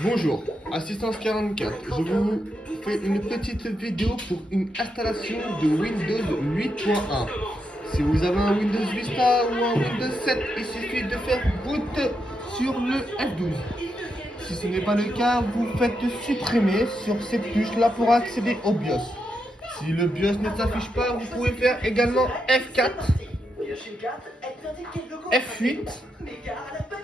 Bonjour, Assistance 44. Je vous fais une petite vidéo pour une installation de Windows 8.1. Si vous avez un Windows Vista ou un Windows 7, il suffit de faire boot sur le F12. Si ce n'est pas le cas, vous faites supprimer sur cette touche-là pour accéder au BIOS. Si le BIOS ne s'affiche pas, vous pouvez faire également F4, F8,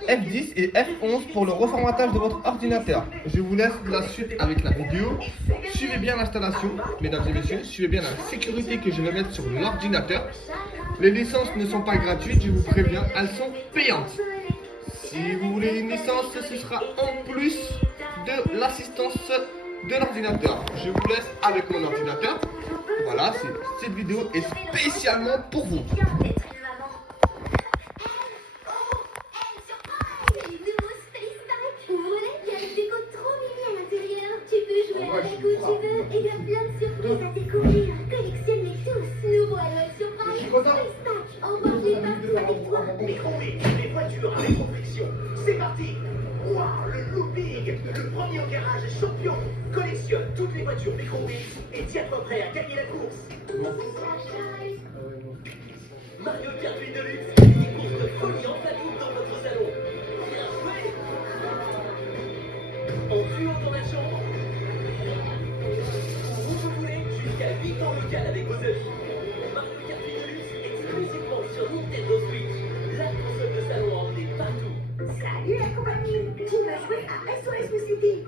F10 et F11 pour le reformatage de votre ordinateur. Je vous laisse la suite avec la vidéo. Suivez bien l'installation, mesdames et messieurs. Suivez bien la sécurité que je vais mettre sur l'ordinateur. Les licences ne sont pas gratuites, je vous préviens, elles sont payantes. Si vous voulez une licence, ce sera en plus de l'assistance de l'ordinateur. Je vous laisse avec mon ordinateur. Voilà, cette vidéo est spécialement pour vous. Où tu veux, il y a plein de surprises à découvrir. Collectionne-les tous. Nouveau Alloy Surprise, Space Pack. Embarque les parties avec toi. Micro-ondes, des voitures avec conviction. C'est parti. Waouh, le looping, le premier au garage champion. Collectionne toutes les voitures micro-ondes et tiens-toi prêt à gagner la course. Mario Kart 8 Deluxe, une course de folie en famille dans votre salon. Bien joué. En duo dans la chambre. Vous voulez jusqu'à 8 ans local avec vos amis. Mario Kart 8 Deluxe exclusivement sur Nintendo Switch. La console de salon à emmener partout. Salut la compagnie. Tu vas jouer à SOS Mousquetaire.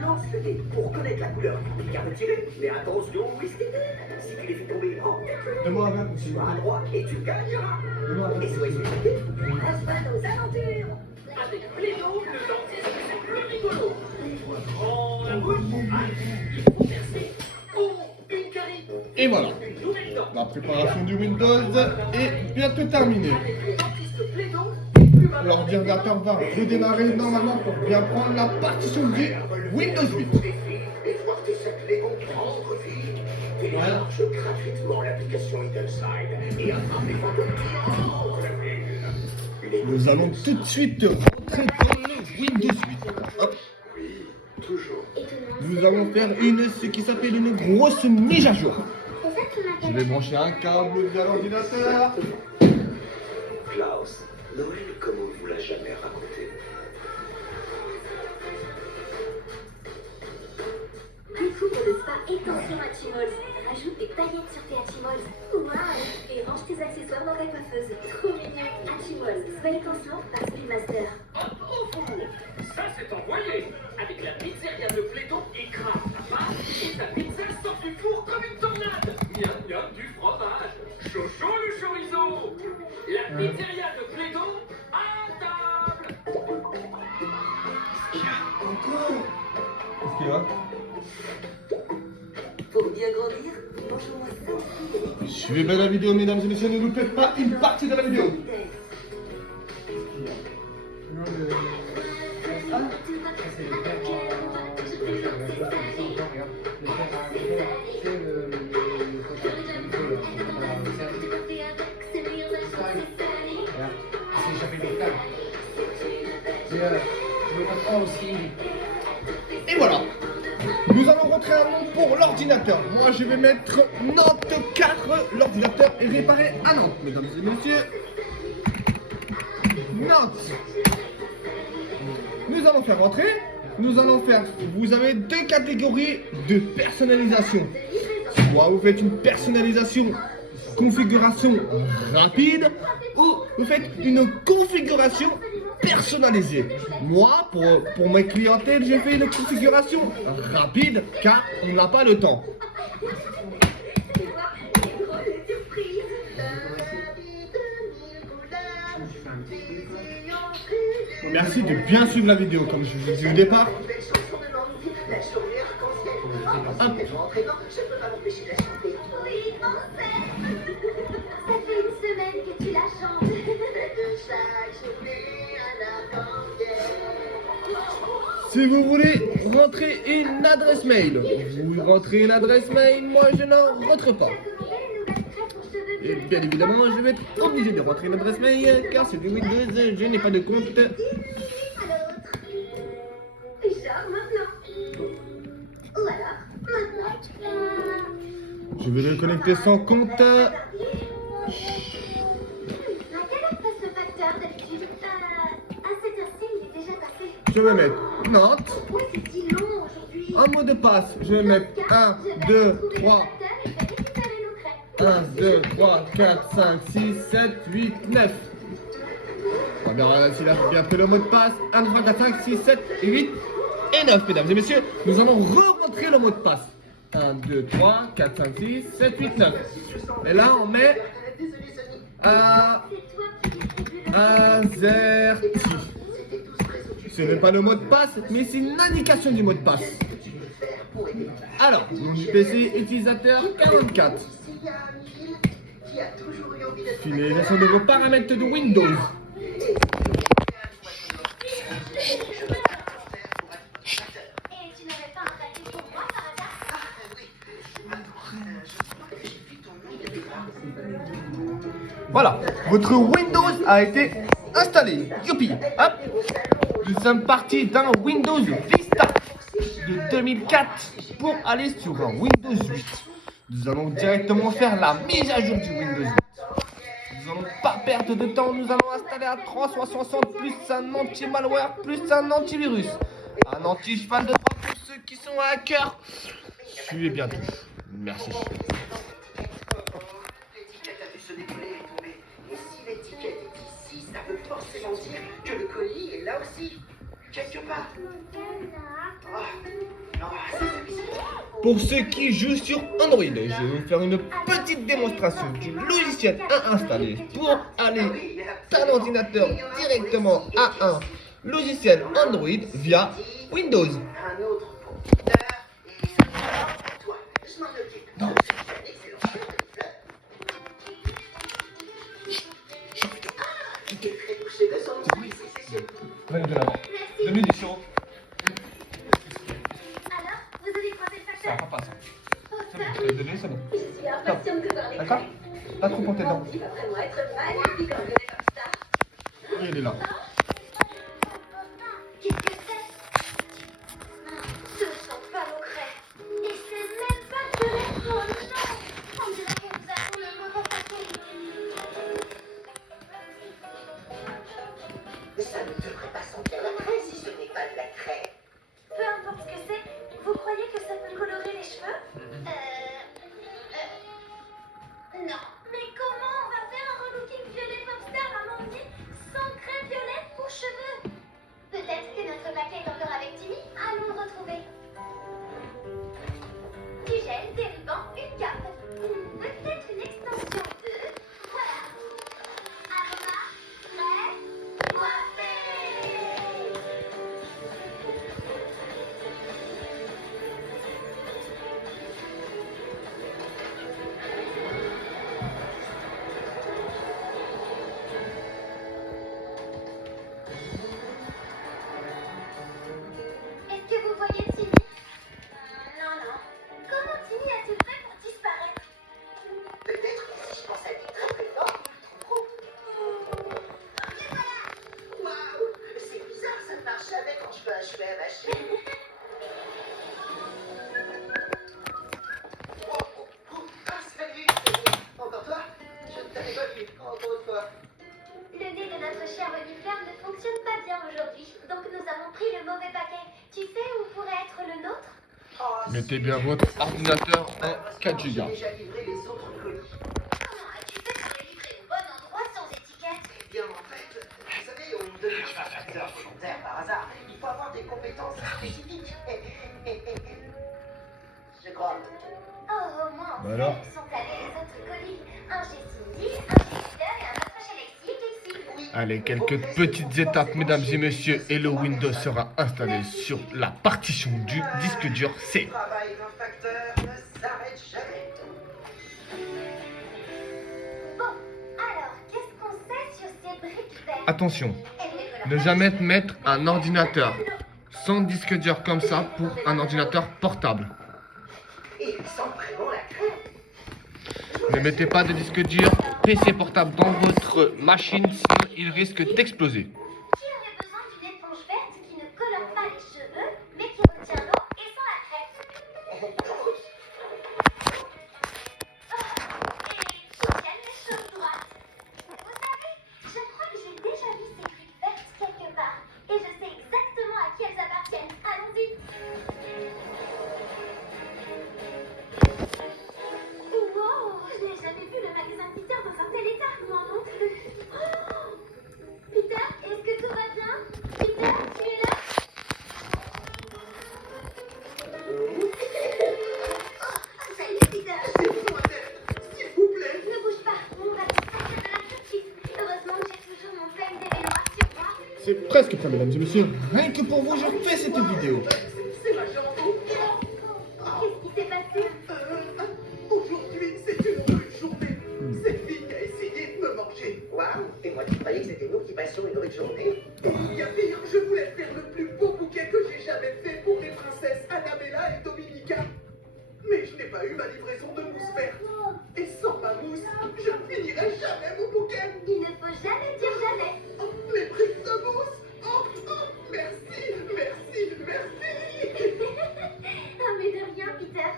Lance le dé pour connaître la couleur. Garde tiré, mais attention, Mousquetaire. Si tu les fais tomber en tu vas à droite et tu gagneras. SOS Mousquetaire, Reste pas nos aventures. avec Play-Doh, le dentiste, c'est plus rigolo. Prends la bouche, il faut verser pour une carie. Et voilà, Une nouvelle dent. la préparation du Windows est bientôt terminée. Avec le dentiste Play-Doh, plus mal. L'ordinateur va redémarrer normalement pour bien prendre la partition du Windows 8. Et voir tes sacs Lego prendre vie. Télécharge gratuitement l'application Inside et attrape les fantômes qui hantent la ville. Nous allons tout de suite rentrer dans le Windows 8. Hop. Oui, toujours. Nous allons faire ce qui s'appelle une grosse mise à jour. C'est ça qui Je m'appelle. vais brancher un câble via l'ordinateur. Klaus, Noël comme on ne vous l'a jamais raconté. Découvre le spa Extension Hatchimals. Rajoute des paillettes sur tes Hatchimals. Waouh. Et range tes accessoires dans ta coiffeuse. Trop mignon. Hatchimals, spa Extension par Speedmaster. Hop au four. Ça c'est envoyé. Avec la pizzeria de Play-Doh, écrase ta pâte et ta pizza sort du four comme une tornade. Miam miam du fromage. Chocho le chorizo. La pizzeria de Play-Doh à table. Qu'est-ce qu'il y a? Pour bien grandir, mange-moi 5 filles Suivez bien la vidéo, mesdames et messieurs, ne loupez pas une partie de la vidéo. Et voilà. Nous allons rentrer un nom pour l'ordinateur. Moi, je vais mettre Nantes car l'ordinateur est réparé à Nantes, mesdames et messieurs. Nantes. Nous allons faire rentrer. Nous allons faire. Vous avez deux catégories de personnalisation. Soit vous faites une personnalisation configuration rapide ou vous faites une configuration personnalisée. Moi, pour mes clientèles, j'ai fait une configuration rapide car on n'a pas le temps. Merci de bien suivre la vidéo comme je vous ai dit au départ. Hop. Oui, on sait. Ça fait une semaine que tu la chantes. Si vous voulez rentrer une adresse mail, vous rentrez une adresse mail, moi je n'en rentre pas. Et bien évidemment, je vais être obligé de rentrer une adresse mail car c'est du Windows, je n'ai pas de compte. Charmant. Je vais le connecter sans compte. À quelle heure passe le facteur d'habitude à cette heure-ci, il est déjà passé. Je vais mettre Nantes. Pourquoi c'est si long aujourd'hui? Un mot de passe. Je vais mettre 1, 2, 3. 1, 2, 3, 4, 5, 6, 7, 8, 9. On va bien regarder s'il a bien fait le mot de passe. 1, 2, 3, 4, 5, 6, 7, 8 et 9, mesdames et messieurs. Nous allons re-rentrer le mot de passe. 1, 2, 3, 4, 5, 6, 7, 8, 9. Et là, on met AZERTY. Ce n'est pas le mot de passe, mais c'est une indication du mot de passe. Alors, nom du PC, utilisateur 44. Finalisation de vos paramètres de Windows. Et tu n'avais pas un papier pour moi par hasard? Voilà, votre Windows a été installé. Youpi, hop. Nous sommes partis d'un Windows Vista de 2004 pour aller sur un Windows 8. Nous allons directement faire la mise à jour du Windows 8. Nous n'allons pas perdre de temps, nous allons installer un 360 plus un anti-malware plus un antivirus. Un anti-cheval de Troie pour ceux qui sont hackers. Suivez bien tout. Merci. L'étiquette a dû se décoller et tomber. Et si l'étiquette est ici, ça veut forcément dire que le colis est là aussi. Quelque part. Oh, non, c'est bizarre. Pour ceux qui jouent sur Android, je vais vous faire une petite démonstration du logiciel à installer pour aller d'un ordinateur directement à un logiciel Android via Windows. Un autre pour Peter et un autre pour toi. Je m'en occupe. Non, c'est un excellent il est très touché de son oui, c'est sûr. Donnez des chevaux. Alors, vous avez croisé le Ça facteur? va pas ça. C'est bon, je l'ai donné, c'est bon. Je suis impatiente de voir les D'accord? Pas trop pour tes dents. Il va vraiment être magnifique en venait comme ça. Oui, il est là. Qu'est-ce que c'est? Ce sont pas nos craies. Et c'est même pas de l'air. Oh non! On dirait qu'on nous a pour le mauvais paquet. Ça ne devrait pas sentir la craie si ce n'est pas de la craie. Peu importe ce que c'est, vous croyez que ça peut colorer les cheveux? Non. Mais comment on va faire un relooking violet popstar à Mandy sans crème violette pour cheveux? Peut-être que notre paquet est encore avec Timmy. Allons le retrouver. Du gel, des rubans, une cape. Peut-être une extension de... Voilà. Aroma, frais, coiffé. Est-ce que vous voyez Timmy? Non, non. Comment Timmy a-t-il fait pour disparaître? Peut-être que si je pense à lui très très fort, je le trouve. Waouh, c'est bizarre, ça ne marche jamais quand je veux achever à mâcher. Salut. Encore toi? Je ne t'avais pas vu, encore une fois. Le nez de notre cher renifère ne fonctionne pas bien aujourd'hui, donc nous avons pris le mauvais paquet. Tu sais où pourrait être le nôtre? Oh, Mettez bien votre ordinateur en 4 J'ai Go. déjà livré les autres colis. Comment as-tu fait pour les livrer au bon endroit sans étiquette? Eh bien, en fait, vous savez, on me donne un facteur volontaire par hasard. Il faut avoir des compétences spécifiques. Je crois. Oh, au moins, Bah alors sont allés les autres colis. Un chez Cindy, un chez Peter et un autre chez Lexi, Lexi. Oui. Allez, quelques petites étapes, mesdames et messieurs, et le Windows sera installé sur la partition du disque dur C. Le travail d'un facteur ne s'arrête jamais. Bon, alors, qu'est-ce qu'on sait sur ces briques vertes? Attention, Elles ne ne colorent jamais mettre un ordinateur sans disque dur comme ça pour un ordinateur portable. Et il sent vraiment la crème. Ne mettez pas de disque dur PC portable dans votre machine, sinon il risque d'exploser. Qui aurait besoin d'une éponge verte qui ne colore pas les cheveux, mais qui retient l'eau et sans la crête? presque prêt, mesdames et messieurs. Rien que pour vous, je fais cette vidéo. C'est ma jambe. Qu'est-ce qui s'est passé? Aujourd'hui, c'est une rude journée. Cette fille a essayé de me manger. Waouh, et moi qui croyais que c'était nous qui passions une rude journée. Et il y a pire, je voulais faire le plus beau bouquet que j'ai jamais fait pour les princesses Annabella et Dominica. Mais je n'ai pas eu ma livraison de mousse verte. Et sans ma mousse, je ne finirai jamais mon bouquet. Il ne faut jamais dire jamais. Oh, les briques de mousse. Merci, merci, merci. Ah, mais de rien, Peter.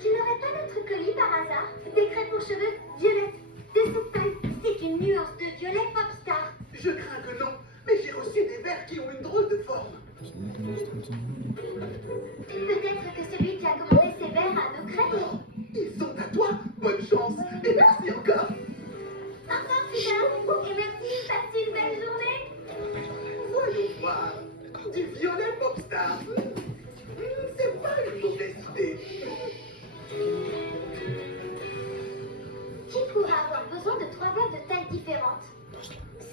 Tu n'aurais pas notre colis par hasard? Des crêpes pour cheveux violettes. De cette taille, c'est une nuance de violet popstar. Je crains que non, mais j'ai reçu des verres qui ont une drôle de forme. Peut-être que celui qui a commandé ces verres a nos crêpes. Ils sont à toi. Bonne chance et merci encore. Au revoir, Peter. Et merci, passe une belle journée. Voyons voir. Du violet popstar. C'est pas une mauvaise idée. Qui pourra avoir besoin de 3 verres de tailles différentes?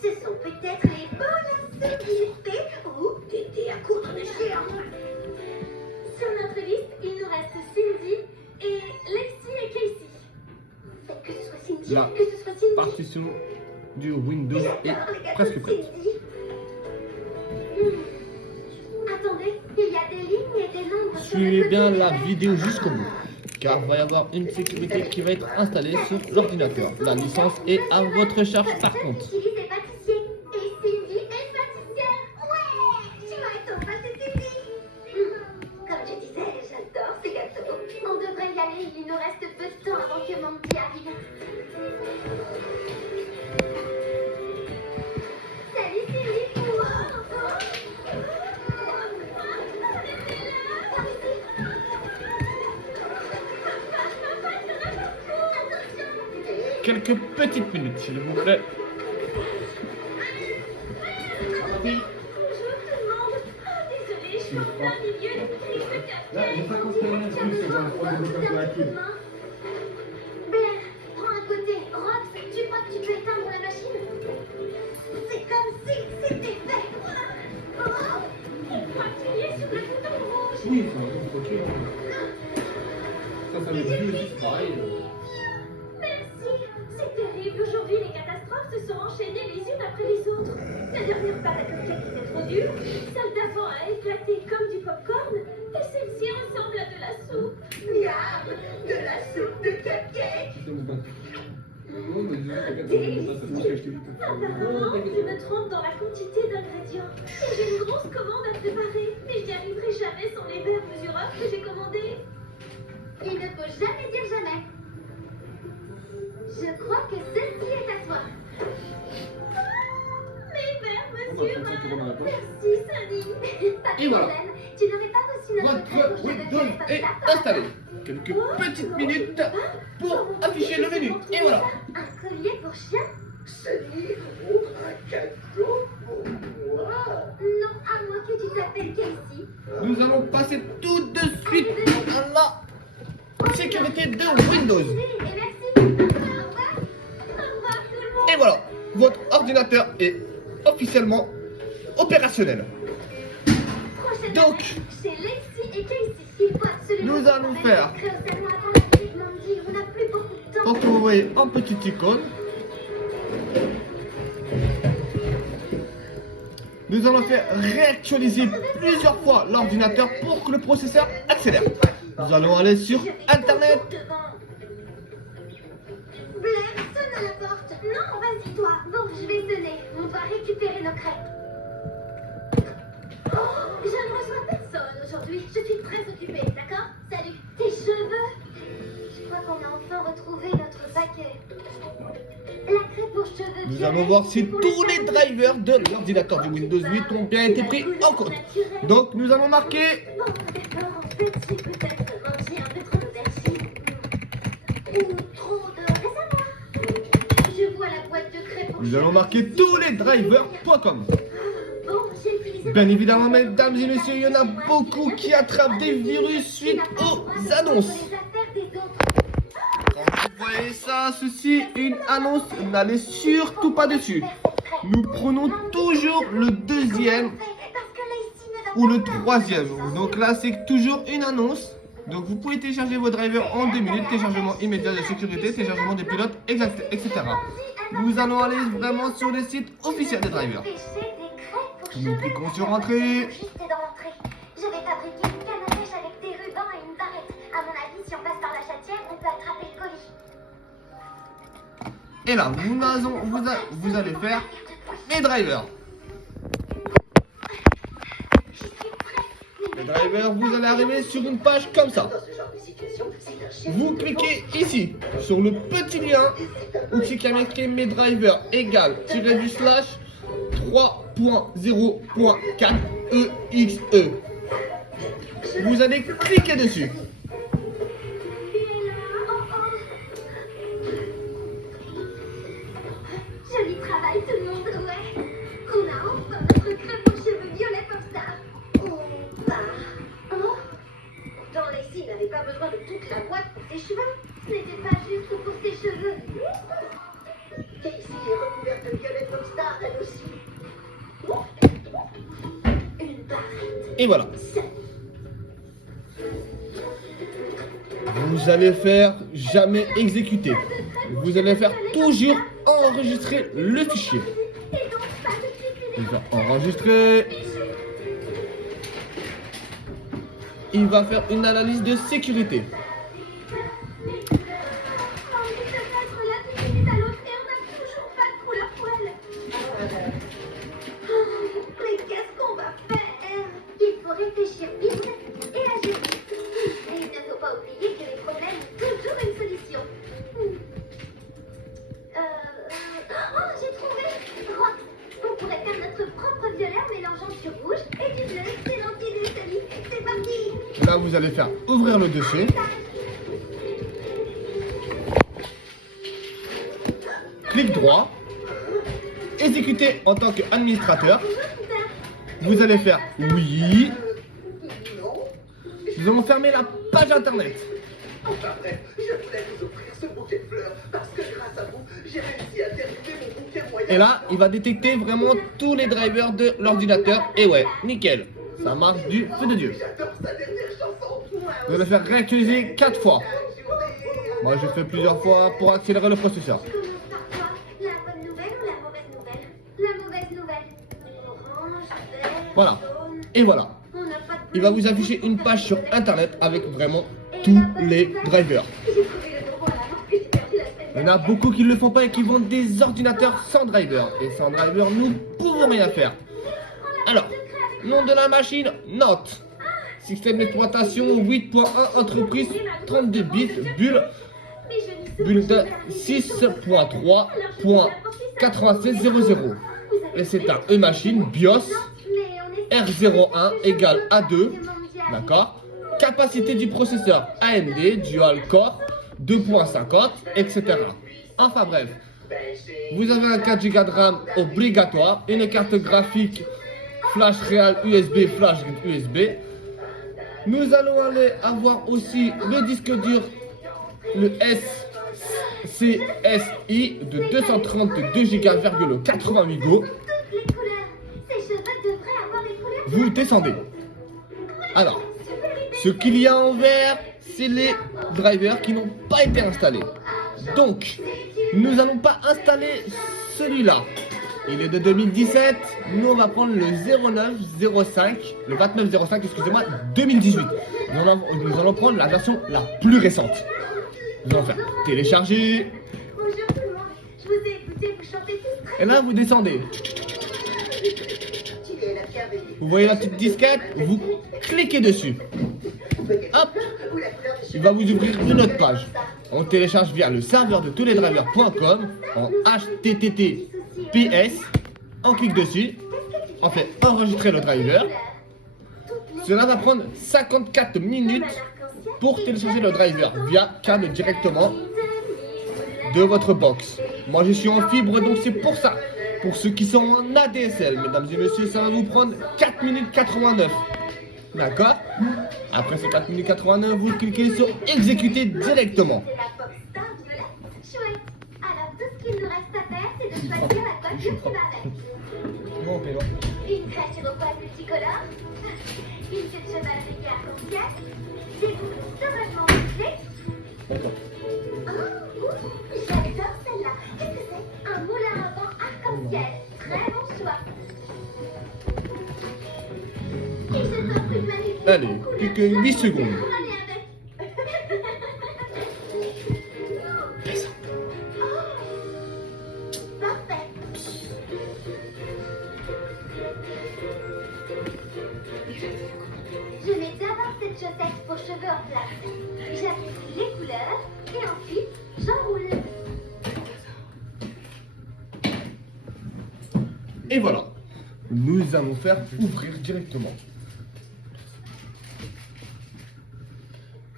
Ce sont peut-être les bols à sécurité ou des dés à coudre de géants. Sur notre liste, il nous reste Cindy et Lexi et Casey. Faites que ce soit Cindy, La que ce soit Cindy. partition du Windows est presque prête. Cindy. Attendez, il y a des lignes et des nombres sur le Suivez côté bien des la verres. vidéo jusqu'au bout, car il va y avoir une sécurité qui va être installée sur l'ordinateur. La licence est à votre charge par contre. Utilise des pâtissiers. Et Cindy est pâtissière. Ouais, tu vas être au pâté Cindy. Comme je disais, j'adore ces gâteaux. On devrait y aller, il nous reste peu de temps avant que Mandy arrive. Salut Cindy. Quelques petites minutes, s'il vous plaît. Bonjour tout le monde. Désolée, je suis en plein milieu d'une crise de café. Là, j'ai 51 minutes plus, c'est bon, pour les autres, la queue. Blair, prends un côté. Rox, tu crois que tu peux éteindre la machine? C'est comme si c'était fait. Oh, il faut appuyer sur le bouton rouge. Oui, c'est ok. Ça va être plus aussi pareil. Merci. C'est terrible. Aujourd'hui, les catastrophes se sont enchaînées les unes après les autres. La dernière pâte à cupcake était trop dure. Celle d'avant a éclaté comme du popcorn. Et celle-ci ressemble à de la soupe. Miam, de la soupe de cupcake. Apparemment, je me trompe dans la quantité d'ingrédients. Et j'ai une grosse commande à préparer. Mais je n'y arriverai jamais sans les verres mesureurs que j'ai commandés. Il ne faut jamais dire jamais. Je crois que ceci est à toi. Ah, mes verres mesureurs. Merci, Sunny. Pas de Et voilà. problème. Tu n'aurais pas reçu notre crêpe Votre au cheveux Windows violet est popstar? installé. Quelques petites minutes pour afficher le menu. Et voilà. Un collier pour chien? Ce livre ouvre un cadeau pour moi. Non, à moins que tu t'appelles Casey. Nous allons passer tout de suite à la sécurité de Windows. Et merci. Au revoir. Au revoir tout le monde. Et voilà, votre ordinateur est officiellement opérationnel. Prochaine Donc, adresse, chez Lexi et Casey. Il faut absolument nous allons faire- créer au salon avant la visite Mandy. On n'a plus beaucoup de temps. Donc vous voyez en petite icône. Nous allons faire réactualiser plusieurs fois l'ordinateur pour que le processeur accélère. Nous allons aller sur Je vais Internet. toujours devant. Blair, sonne à la porte. Non, vas-y toi. Bon, je vais sonner. On doit récupérer nos crêpes. Oh, je ne reçois personne aujourd'hui. Je suis très occupée, d'accord? Salut. Tes cheveux? Je crois qu'on a enfin retrouvé notre paquet. La crêpe aux cheveux Nous violets, allons voir si c'est pour tous les les femmes. drivers de l'ordinateur du Windows 8 ont bien été pris en compte. Donc nous allons marquer Bon, d'accord, en fait, j'ai peut-être mangé un peu trop d'aubergines. Ou trop de raisins. Je vois la boîte de crêpes aux Nous allons cheveux marquer ici. tous les drivers.com. Bon, j'ai utilisé Bien ma évidemment, carte mesdames et messieurs, il y en a beaucoup qui attrapent des virus suite aux annonces. Pour les affaires des autres. Quand vous voyez ça, ceci, une annonce, n'allez surtout pas dessus. nous prenons toujours le deuxième ou le troisième. Donc là, c'est toujours une annonce. Donc vous pouvez télécharger vos drivers en 2 minutes, téléchargement immédiat de sécurité, téléchargement des pilotes, etc. Nous allons aller vraiment sur le site officiel des drivers. Nous cliquons sur entrée. Je vais fabriquer une canne à pêche avec des rubans et une barrette. À mon avis, si on passe par la chatière, on peut attraper le colis. Et là, vous allez faire les drivers. Les drivers, vous allez arriver sur une page comme ça. Dans ce genre de situation, c'est un chef. Vous cliquez ici sur le petit lien où c'est qu'il y a marqué mes drivers égale // 3.0.4 EXE. Vous allez cliquer dessus. Joli travail tout le monde, ouais. On a enfin notre crème aux cheveux violets popstar. Oh, bah. Oh. Pourtant, Lacey n'avait pas besoin de toute la boîte pour ses cheveux. Ce n'était pas juste pour ses cheveux. Casey est recouverte de violet popstar, elle aussi. Une barrette. Et voilà. Vous allez faire jamais exécuter. Vous allez faire toujours enregistrer le fichier. Et donc, pas de cliquer Il va enregistrer. Il va faire une analyse de sécurité. Mais qu'est-ce qu'on va faire? Il faut réfléchir vite et agir vite. Et il ne faut pas oublier que les problèmes ont toujours une solution. Oh, j'ai trouvé! Rox, on pourrait faire notre propre violet en mélangeant du rouge et du bleu. Excellente idée, Sally. C'est parti! Là, vous allez faire ouvrir le dossier. Clic droit. Exécuter en tant qu'administrateur. Vous allez faire oui. Nous allons fermer la page internet. Enfin bref, je voulais vous offrir ce bouquet de fleurs parce que grâce à vous, j'ai réussi à terminer mon bouquet moyen. Et là, il va détecter vraiment tous les drivers de l'ordinateur. Et ouais, nickel. Ça marche du feu de Dieu. J'adore sa dernière chanson. Vous allez faire réactualiser 4 fois. Moi, je fais plusieurs fois pour accélérer le processeur. Commence par quoi? La bonne nouvelle ou la mauvaise nouvelle? La mauvaise nouvelle. Orange, vert, Voilà. jaune. Et voilà. On n'a pas de Il va vous afficher une page sur internet avec vraiment tous les drivers. J'ai trouvé le numéro à la marque que j'ai perdu la semaine Il y en a beaucoup qui ne le font pas et qui vendent des ordinateurs sans driver. Et sans driver, nous ne pouvons rien faire. Alors, nom de la machine, Note. Système d'exploitation 8.1 entreprise 32 bits, bulle de 6.3.9600. Et c'est un E-machine BIOS R01 égale A2. D'accord. Capacité du processeur AMD Dual Core 2.50, etc. Enfin bref, vous avez un 4 Go de RAM obligatoire, une carte graphique flash réel USB, flash USB. Nous allons aller avoir aussi le disque dur, le SCSI de 232 Go, 88 Go. toutes les couleurs. Ces cheveux devraient avoir les couleurs. Vous descendez. Alors, ce qu'il y a en vert, c'est les drivers qui n'ont pas été installés. Donc, nous n'allons pas installer celui-là. Il est de 2017. Nous, on va prendre le 0905, le 2905, excusez-moi, 2018. Nous allons prendre la version la plus récente. Nous allons faire télécharger. Bonjour tout le monde. Je vous ai écouté, vous chantez tous très Et là, vous descendez. Tu es la bienvenue. Vous voyez la petite disquette, vous cliquez dessus. Hop, Ou la couleur de il va vous ouvrir une autre page. On télécharge via le serveur de tous les drivers.com en HTTPS. On clique dessus. On fait enregistrer le driver. Cela va prendre 54 minutes pour télécharger le driver via câble directement de votre box. Moi je suis en fibre donc c'est pour ça. Pour ceux qui sont en ADSL, mesdames et messieurs, ça va vous prendre 4 minutes 89. D'accord? Après ces 4 minutes 89, vous cliquez sur exécuter directement. C'est la pop star violette. Chouette. Alors tout ce qu'il nous reste à faire, c'est de choisir la coiffure qui va avec. vraiment au paiement. Une créature au poil multicolore, une queue de cheval rayée arc-en-ciel, des boules sauvagement musclées. D'accord. Oh, j'adore celle-là. Qu'est-ce que c'est? Un moulin à vent arc-en-ciel. Très bon choix. Et je t'offre une magnifique Allez, couleur plus que 8 secondes. pour aller avec. Oh, parfait. Je mets d'abord cette chaussette pour cheveux en place. J'applique les couleurs et ensuite j'enroule. Et voilà. Nous allons faire ouvrir directement.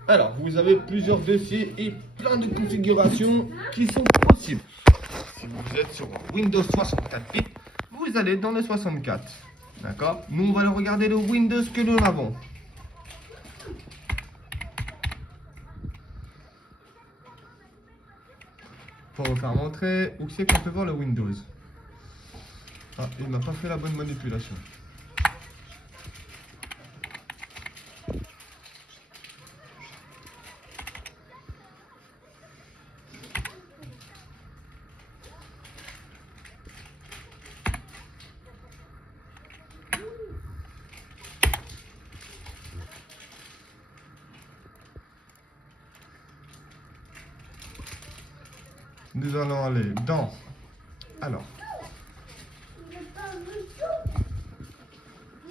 Alors, vous avez plusieurs dossiers et plein de configurations qui sont possibles. Si vous êtes sur Windows 64 bits, vous allez dans le 64. D'accord? Nous, on va regarder le Windows que nous avons. Pour vous faire montrer où c'est qu'on peut voir le Windows. Ah, il m'a pas fait la bonne manipulation. Nous allons aller dans... Alors...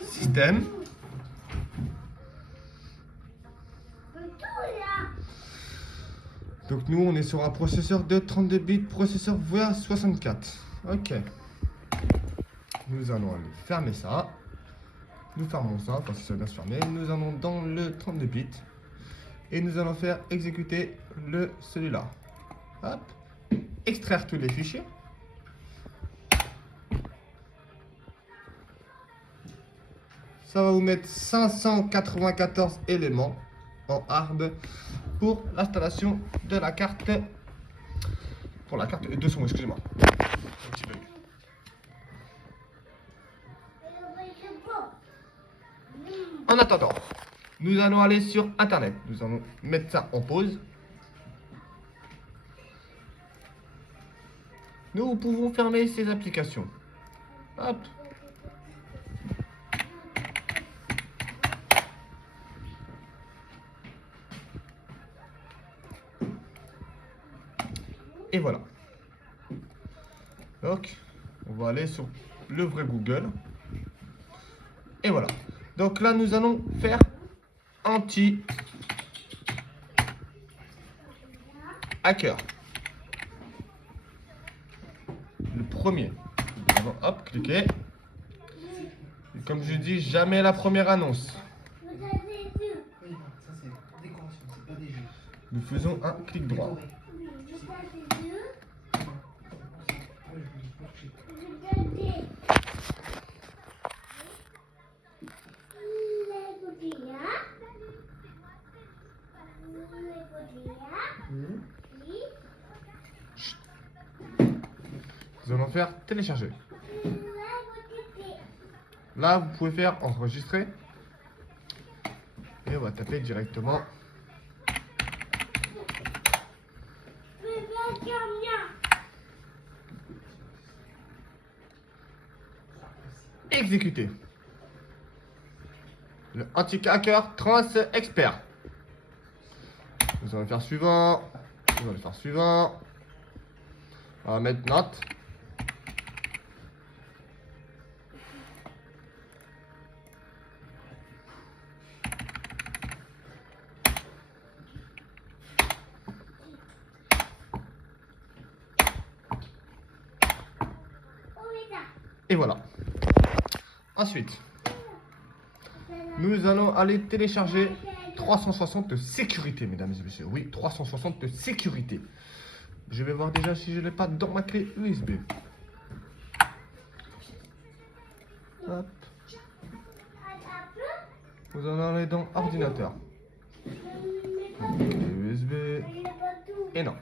Système. Donc nous, on est sur un processeur de 32 bits, processeur VIA 64. Ok. Nous allons aller fermer ça. Nous fermons ça, parce que ça va bien se fermer. Nous allons dans le 32 bits. Et nous allons faire exécuter celui-là. Hop. Extraire tous les fichiers. Ça va vous mettre 594 éléments en hard pour l'installation de la carte. Pour la carte de son, excusez-moi. Un petit bug. En attendant, nous allons aller sur Internet. Nous allons mettre ça en pause. Nous pouvons fermer ces applications. Hop. Et voilà. Donc, on va aller sur le vrai Google. Et voilà. Donc là, nous allons faire anti-hacker. Le premier. Nous allons, hop, cliquer. Et comme je dis, jamais la première annonce. Oui, ça c'est décoration, c'est pas des jeux. Nous faisons un clic droit. Nous allons faire télécharger. Là, vous pouvez faire enregistrer. Et on va taper directement. Exécuter. Le anti-hacker trans expert. Nous allons faire suivant. Nous allons faire suivant. On va mettre note. Et voilà. Ensuite, nous allons aller télécharger 360 de sécurité, mesdames et messieurs. Oui, 360 de sécurité. Je vais voir déjà si je ne l'ai pas dans ma clé USB. Hop. Nous allons aller dans ordinateur. Clé USB. Et non.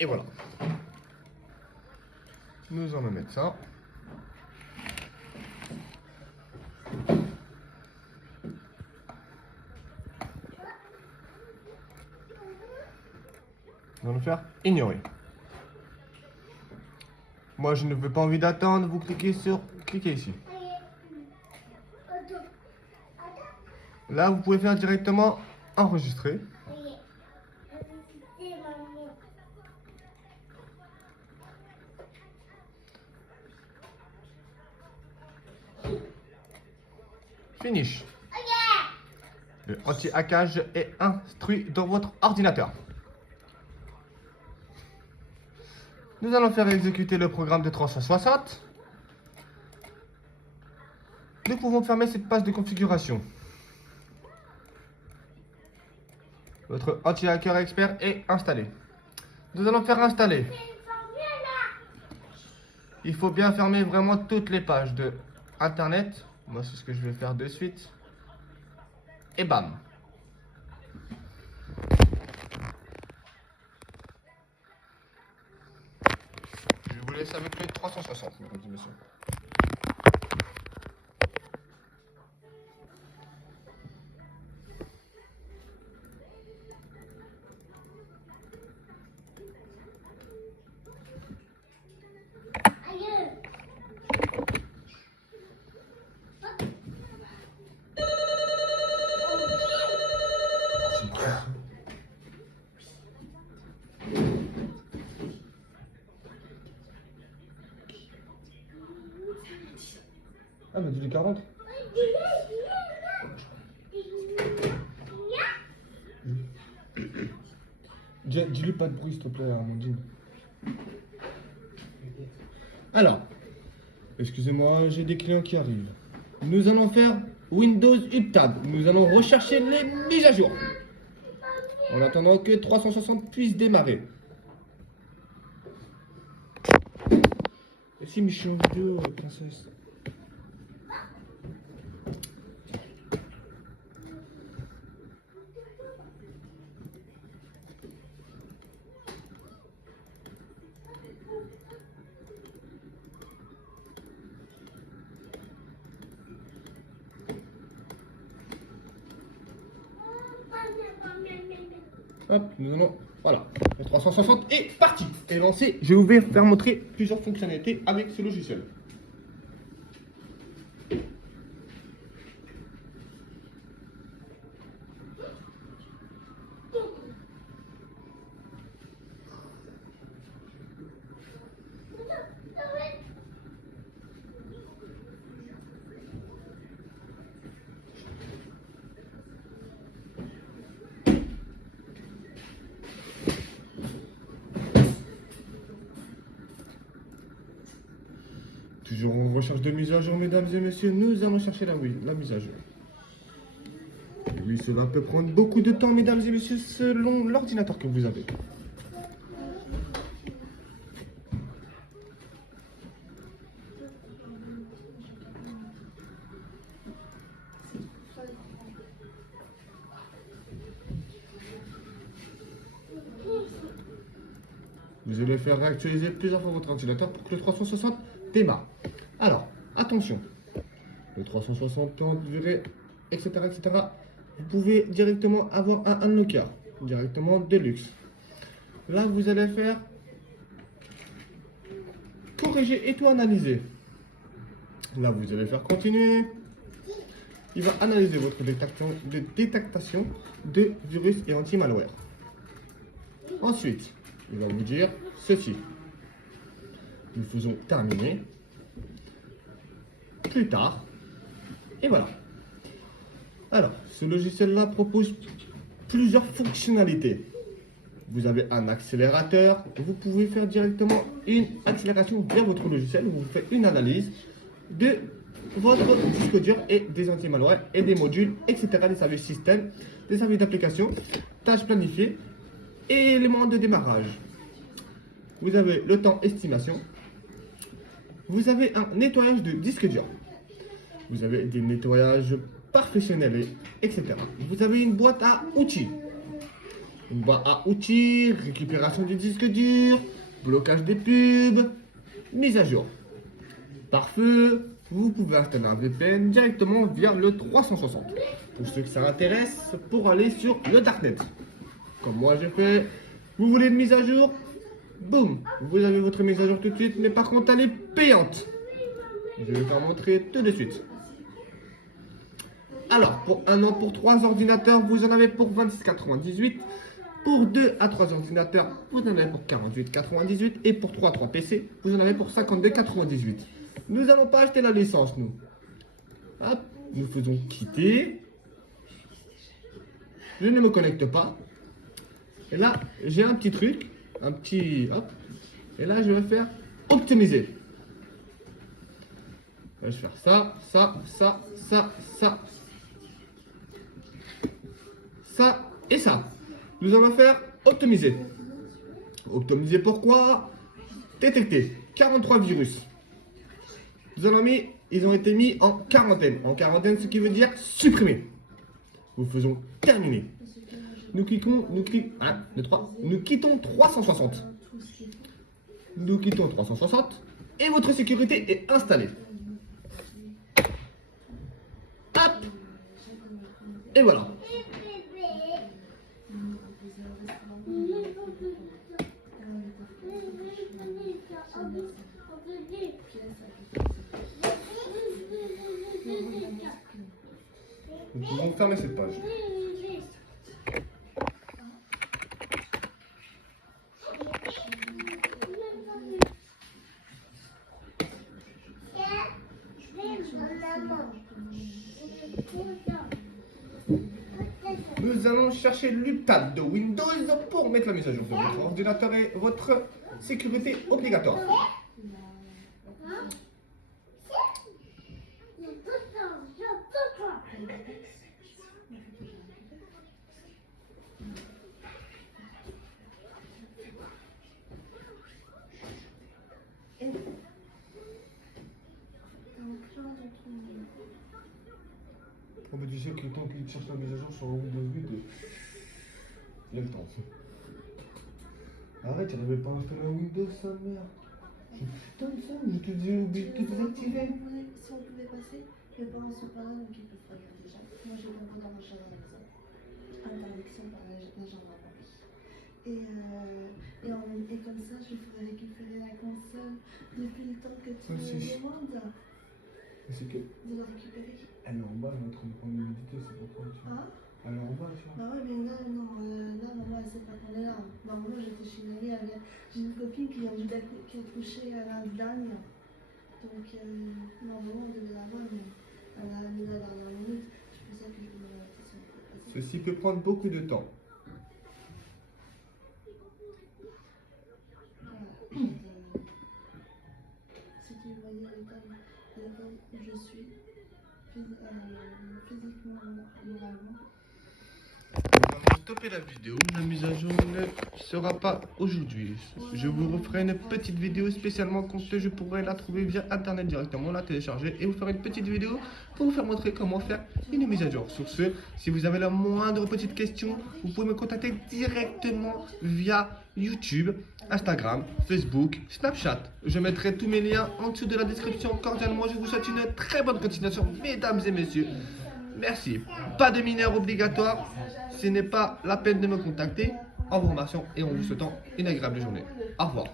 Et voilà. Nous allons mettre ça. Nous allons faire ignorer. Moi, je ne veux pas envie d'attendre. Vous cliquez ici. Là, vous pouvez faire directement enregistrer. Finish. Le anti-hackage est instruit dans votre ordinateur. Nous allons faire exécuter le programme de 360. Nous pouvons fermer cette page de configuration. Votre anti-hacker expert est installé. Nous allons faire installer. Il faut bien fermer vraiment toutes les pages de Internet. Moi, c'est ce que je vais faire de suite. Et bam. Je vous laisse avec le 360, mesdames et messieurs. Ah, mais dis-le 40. Dis-lui pas de bruit, s'il te plaît, Amandine. Alors, excusez-moi, j'ai des clients qui arrivent. Nous allons faire Windows Uptab. Nous allons rechercher les mises à jour. En attendant que 360 puisse démarrer. Et si je suis en vidéo, princesse. Hop, nous allons, voilà, le 360 est parti et lancé. Je vais vous faire montrer plusieurs fonctionnalités avec ce logiciel. Toujours en recherche de mise à jour, mesdames et messieurs, nous allons chercher la mise à jour. Et oui, cela peut prendre beaucoup de temps, mesdames et messieurs, selon l'ordinateur que vous avez. Vous allez faire réactualiser plusieurs fois votre ordinateur pour que le 360 démarre. Alors, attention, le 360 peut durer, etc., etc. Vous pouvez directement avoir un unlocker, directement Deluxe. Là, vous allez faire corriger et tout analyser. Là, vous allez faire continuer. Il va analyser votre détectation de virus et anti-malware. Ensuite, il va vous dire ceci. Nous faisons terminer. Plus tard. Et voilà. Alors, ce logiciel-là propose plusieurs fonctionnalités. Vous avez un accélérateur. Vous pouvez faire directement une accélération via votre logiciel. Vous faites une analyse de votre disque dur et des anti-malware et des modules, etc. Des services système, des services d'application, tâches planifiées et éléments de démarrage. Vous avez le temps estimation. Vous avez un nettoyage de disque dur. Vous avez des nettoyages professionnels, etc. Vous avez une boîte à outils. On va à outils, récupération du disque dur, blocage des pubs, mise à jour. Pare-feu, vous pouvez installer un VPN directement via le 360. Pour ceux que ça intéresse, pour aller sur le Darknet. Comme moi j'ai fait, vous voulez une mise à jour? Boum, vous avez votre mise à jour tout de suite, mais par contre elle est payante. Je vais vous faire montrer tout de suite. Alors, pour 1 an, pour 3 ordinateurs, vous en avez pour 26,98. Pour 2 à 3 ordinateurs, vous en avez pour 48,98. Et pour 3 PC, vous en avez pour 52,98. Nous n'allons pas acheter la licence, nous. Hop, nous faisons quitter. Je ne me connecte pas. Et là, j'ai un petit truc. Un petit... Hop. Et là, je vais faire optimiser. Je vais faire ça, ça et ça. Nous allons faire optimiser. Optimiser pourquoi? Détecter 43 virus. Ils ont été mis en quarantaine. En quarantaine, ce qui veut dire supprimer. Nous faisons terminer. Nous quittons 360. Nous quittons 360 et votre sécurité est installée. Hop. Et voilà. Nous pouvons fermer cette page. Nous allons chercher l'UTAD de Windows pour mettre la mise à jour de votre ordinateur et votre sécurité obligatoire. On me disait que le temps qu'il cherche la mise à jour sur Windows 8, il y a le temps. Arrête, tu n'avais pas installé un Windows, sa mère. Putain de ça, je te dis oublié de désactiver. Si on pouvait passer, mes parents sont pas là, donc ils peuvent pas regarder déjà. Moi j'ai compris dans ma chambre à la maison. Interdiction par la gendarmerie. Et comme ça, je ferais récupérer la console depuis le temps que tu me demandes C'est que. de la récupérer. Elle est en bas, elle est en train de prendre l'humidité, c'est pourquoi tu vois. Hein? Elle est en bas, tu vois. Bah ouais, mais là, non, là, maman, elle sait pas qu'on est là. Normalement, j'étais chez une amie, j'ai une copine qui a touché à l'Inde. Donc, normalement, on devait l'avoir, mais elle a mis la dernière minute. C'est pour ça que je voulais passer. Ceci peut prendre beaucoup de temps. Voilà. Si tu voyais l'état où je suis, physiquement, moralement. Nous allons stopper la vidéo. La mise à jour ne sera pas aujourd'hui. Je vous referai une petite vidéo spécialement quand je pourrai la trouver via internet directement, la télécharger et vous faire une petite vidéo pour vous faire montrer comment faire une mise à jour. Sur ce, si vous avez la moindre petite question, vous pouvez me contacter directement via YouTube, Instagram, Facebook, Snapchat. Je mettrai tous mes liens en dessous de la description. Cordialement, je vous souhaite une très bonne continuation, mesdames et messieurs. Merci. Pas de mineur obligatoire. Ce n'est pas la peine de me contacter. En vous remerciant et en vous souhaitant une agréable journée. Au revoir.